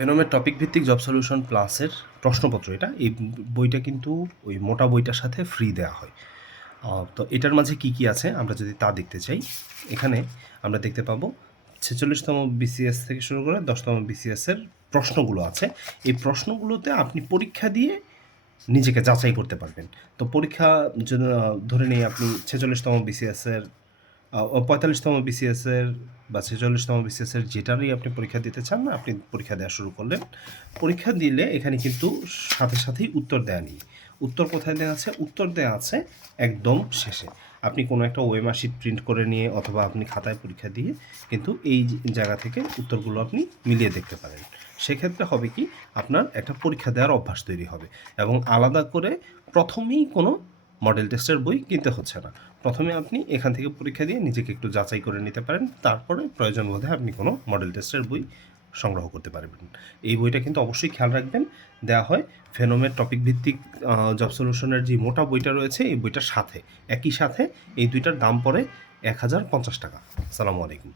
ফেনোমের topic ভিত্তিক job solution প্লাসের প্রশ্নপত্র এটা। এই বইটা কিন্তু ওই মোটা বইটার সাথে ফ্রি দেওয়া হয়। তো এটার মাঝে কি কি আছে আমরা যদি তা দেখতে চাই। এখানে আমরা দেখতে পাবো ছেচল্লিশতম বিসিএস থেকে শুরু করে দশতম বিসিএসের প্রশ্নগুলো আছে। এই প্রশ্নগুলোতে আপনি পরীক্ষা দিয়ে নিজেকে যাচাই করতে পারবেন। তো পরীক্ষা ধরে নিই আপনি ছেচল্লিশতম বিসিএসের পঁয়তাল্লিশতম বিসিএসের বা ছেচল্লিশতম বিসিএসের যেটারই আপনি পরীক্ষা দিতে চান না, আপনি পরীক্ষা দেওয়া শুরু করলেন। পরীক্ষা দিলে এখানে কিন্তু সাথে সাথেই উত্তর দেওয়া নেই। উত্তর কোথায় দেওয়া আছে? উত্তর দেওয়া আছে একদম শেষে। আপনি কোনো একটা ওয়েমার্কশিট প্রিন্ট করে নিয়ে অথবা আপনি খাতায় পরীক্ষা দিয়ে কিন্তু এই জায়গা থেকে উত্তরগুলো আপনি মিলিয়ে দেখতে পারেন। সেক্ষেত্রে হবে কি, আপনার একটা পরীক্ষা দেওয়ার অভ্যাস তৈরি হবে এবং আলাদা করে প্রথমেই কোনো মডেল টেস্টের বই কিনতে হচ্ছে না। প্রথমে আপনি এখান থেকে পরীক্ষা দিয়ে নিজেকে একটু যাচাই করে নিতে পারেন। তারপরে প্রয়োজন বোধে আপনি কোনো মডেল টেস্টের বই সংগ্রহ করতে পারবেন। এই বইটা কিন্তু অবশ্যই খেয়াল রাখবেন। দেওয়া হয় ফেনোমের টপিক ভিত্তিক জব সলিউশনের যে মোটা বইটা রয়েছে, এই বইটার সাথে, একই সাথে এই দুইটার দাম পড়ে এক হাজার পঞ্চাশ টাকা। সালামু আলাইকুম।